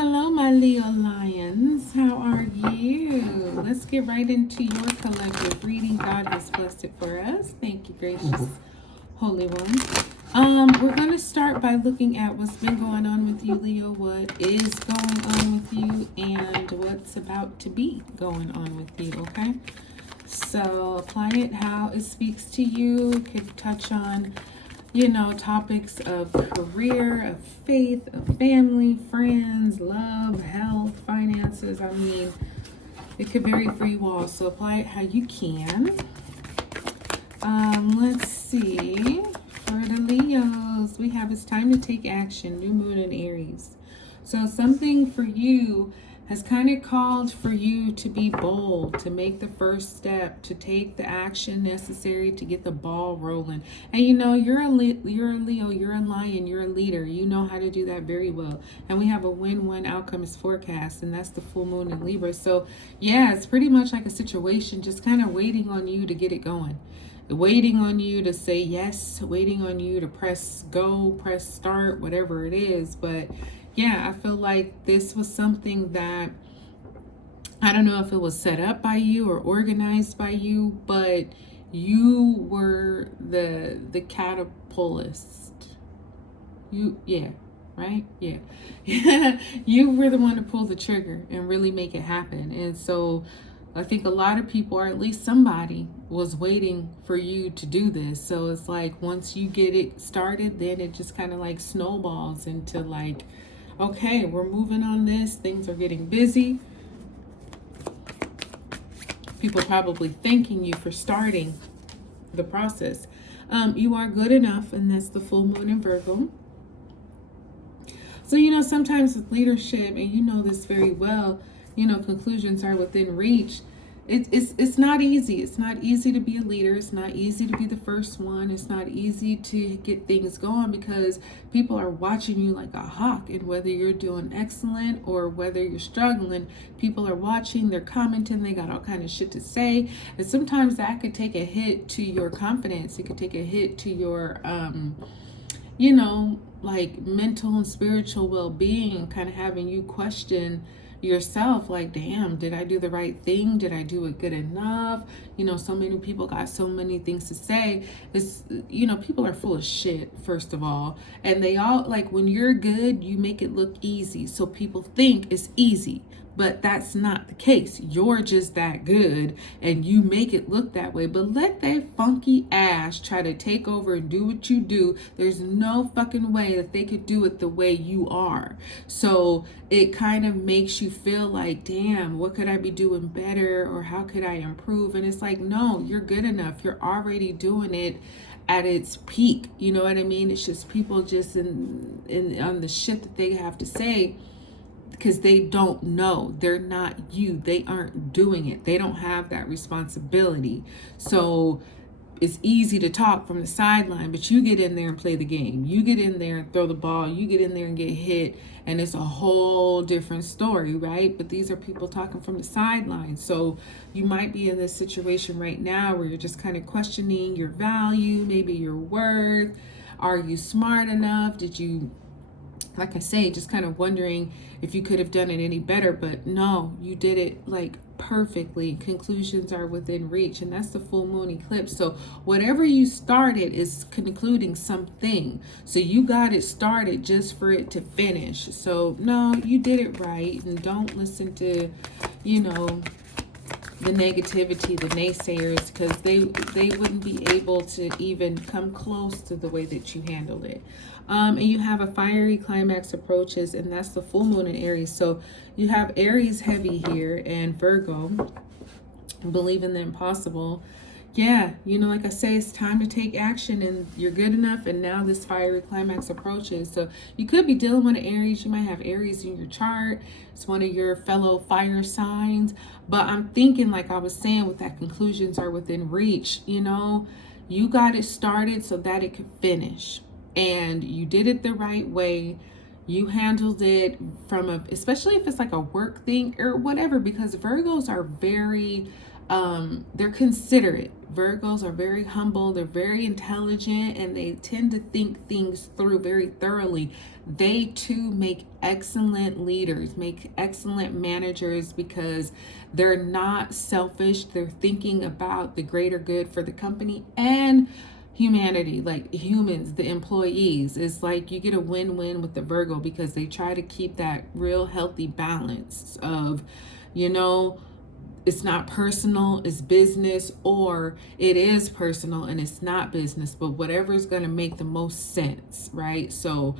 Hello, my Leo Lions. How are you? Let's get right into your collective reading. God has blessed it for us. Thank you, gracious Holy One. We're going to start by looking at what's been going on with you, Leo, what is going on with you, and what's about to be going on with you, okay? So apply it how it speaks to you. Could touch on topics of career, of faith, of family, friends, love, health, finances. I mean, it could vary for you all. So apply it how you can. Let's see. For the Leos, we have it's time to take action. New moon in Aries. So something for you has kind of called for you to be bold, to make the first step, to take the action necessary to get the ball rolling. And you're a Leo, you're a lion, you're a leader. You know how to do that very well. And we have a win-win outcome is forecast, and that's the full moon in Libra. So yeah, it's pretty much like a situation just kind of waiting on you to get it going. Waiting on you to say yes, waiting on you to press go, press start, whatever it is. But yeah, I feel like this was something that, I don't know if it was set up by you or organized by you, but you were the catapultist. Right? Yeah. You were the one to pull the trigger and really make it happen. And so I think a lot of people, or at least somebody, was waiting for you to do this. So it's like once you get it started, then it just kind of like snowballs into like, okay, we're moving on this. Things are getting busy. People probably thanking you for starting the process. You are good enough, and that's the full moon in Virgo. So, sometimes with leadership, and you know this very well, conclusions are within reach. It's not easy. It's not easy to be a leader. It's not easy to be the first one. It's not easy to get things going because people are watching you like a hawk. And whether you're doing excellent or whether you're struggling, people are watching, they're commenting, they got all kind of shit to say. And sometimes that could take a hit to your confidence. It could take a hit to your, like mental and spiritual well-being, kind of having you question yourself, like, damn, did I do the right thing? Did I do it good enough? So many people got so many things to say. It's, people are full of shit, first of all. And they all, like, when you're good, you make it look easy. So people think it's easy. But that's not the case. You're just that good and you make it look that way. But let that funky ass try to take over and do what you do. There's no fucking way that they could do it the way you are. So it kind of makes you feel like, damn, what could I be doing better? Or how could I improve? And it's like, no, you're good enough. You're already doing it at its peak. You know what I mean? It's just people just in on the shit that they have to say, because they don't know. They're not you. They aren't doing it. They don't have that responsibility. So it's easy to talk from the sideline, but you get in there and play the game. You get in there and throw the ball. You get in there and get hit, and it's a whole different story, right? But these are people talking from the sideline. So you might be in this situation right now where you're just kind of questioning your value, maybe your worth. Are you smart enough? Did you, like I say, just kind of wondering if you could have done it any better, but no, you did it like perfectly. Conclusions are within reach, and that's the full moon eclipse. So whatever you started is concluding something. So you got it started just for it to finish. So no, you did it right, and don't listen to, the negativity, the naysayers, because they wouldn't be able to even come close to the way that you handled it. And you have a fiery climax approaches, and that's the full moon in Aries. So you have Aries heavy here and Virgo, believe in the impossible. Yeah, like I say, it's time to take action, and you're good enough, and now this fiery climax approaches. So you could be dealing with an Aries. You might have Aries in your chart. It's one of your fellow fire signs. But I'm thinking, like I was saying, with that conclusions are within reach. You got it started so that it could finish. And you did it the right way. You handled it from especially if it's like a work thing or whatever, because Virgos are very they're considerate. Virgos are very humble, they're very intelligent, and they tend to think things through very thoroughly. They too make excellent leaders, make excellent managers, because they're not selfish. They're thinking about the greater good for the company and humanity, like humans, the employees. It's like you get a win-win with the Virgo, because they try to keep that real healthy balance of, you know, it's not personal, it's business, or it is personal and it's not business, but whatever is going to make the most sense, right? So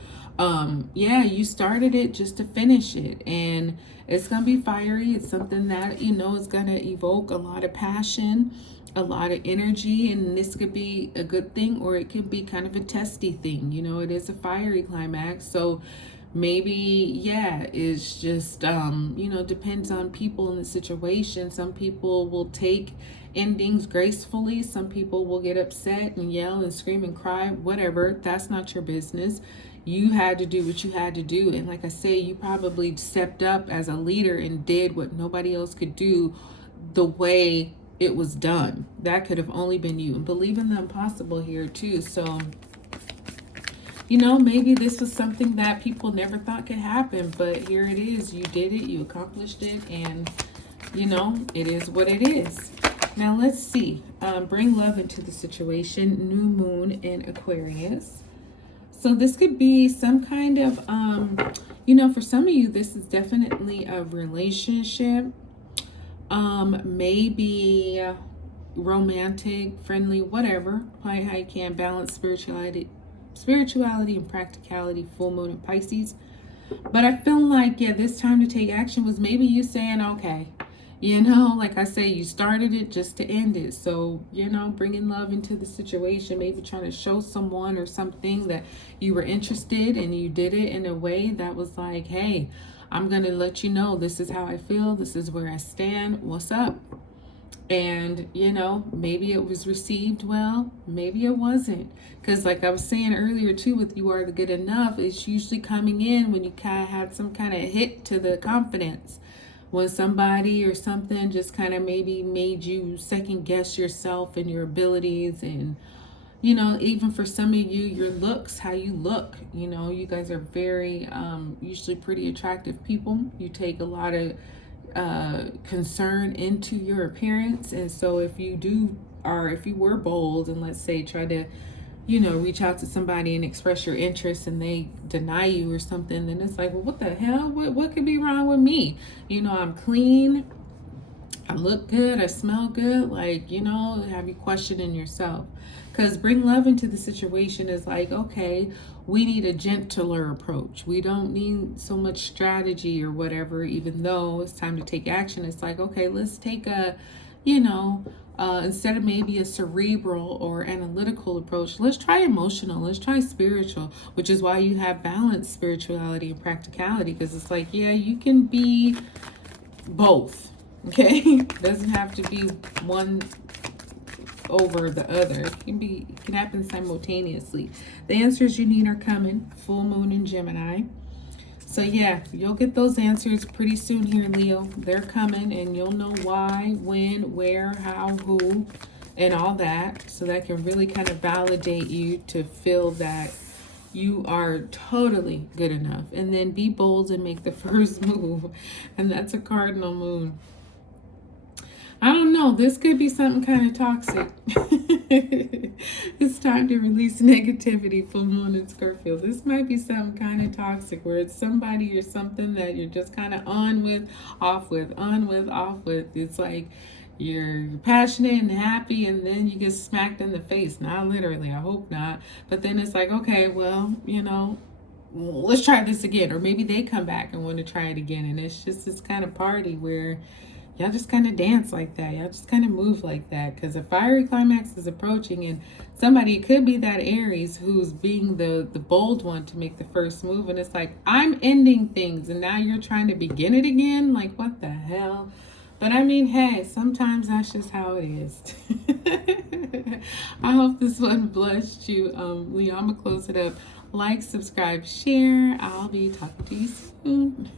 yeah, you started it just to finish it, and it's going to be fiery. It's something that, you know, is going to evoke a lot of passion, a lot of energy, and this could be a good thing, or it could be kind of a testy thing. You know, it is a fiery climax, so maybe, yeah, it's just you know, depends on people in the situation. Some people will take endings gracefully, some people will get upset and yell and scream and cry, whatever. That's not your business. You had to do what you had to do, and like I say, you probably stepped up as a leader and did what nobody else could do the way it was done. That could have only been you, and believe in the impossible here too. So, you know, maybe this was something that people never thought could happen, but here it is. You did it, you accomplished it, and, you know, it is what it is. Now, let's see. Bring love into the situation. New moon in Aquarius. So this could be some kind of, you know, for some of you, this is definitely a relationship. Maybe romantic, friendly, whatever. How you can balance spirituality and practicality. Full moon in Pisces. But I feel like, yeah, this time to take action was maybe you saying, okay, you know, like I say, you started it just to end it. So, you know, bringing love into the situation, maybe trying to show someone or something that you were interested, and you did it in a way that was like, hey, I'm going to let you know this is how I feel, this is where I stand, what's up? And, you know, maybe it was received well, maybe it wasn't. Because like I was saying earlier too, with You Are the Good Enough, it's usually coming in when you kind of had some kind of hit to the confidence. When somebody or something just kind of maybe made you second guess yourself and your abilities. And, you know, even for some of you, your looks, how you look, you know, you guys are very usually pretty attractive people. You take a lot of concern into your appearance. And so if you do, or if you were bold and, let's say, try to, you know, reach out to somebody and express your interest, and they deny you or something, then it's like, well, what the hell? What could be wrong with me? You know, I'm clean, I look good, I smell good. Like, you know, have you questioning yourself? Because bring love into the situation is like, okay, we need a gentler approach. We don't need so much strategy or whatever, even though it's time to take action. It's like, okay, let's take a, you know, instead of maybe a cerebral or analytical approach, let's try emotional, let's try spiritual, which is why you have balanced spirituality and practicality. Because it's like, yeah, you can be both, okay? Doesn't have to be one over the other. It can happen simultaneously. The answers you need are coming. Full moon in Gemini. So yeah, you'll get those answers pretty soon here, Leo. They're coming, and you'll know why, when, where, how, who, and all that. So that can really kind of validate you to feel that you are totally good enough. And then be bold and make the first move. And that's a cardinal moon. I don't know. This could be something kind of toxic. It's time to release negativity. Full moon in Scorpio. This might be something kind of toxic, where it's somebody or something that you're just kind of on with, off with, on with, off with. It's like you're passionate and happy, and then you get smacked in the face. Not literally, I hope not. But then it's like, okay, well, you know, let's try this again. Or maybe they come back and want to try it again. And it's just this kind of party where y'all just kind of dance like that. Y'all just kind of move like that, because a fiery climax is approaching, and somebody, it could be that Aries who's being the bold one to make the first move, and it's like, I'm ending things, and now you're trying to begin it again. Like, what the hell? But I mean, hey, sometimes that's just how it is. I hope this one blessed you. Leo, I'm gonna close it up. Like, subscribe, share. I'll be talking to you soon.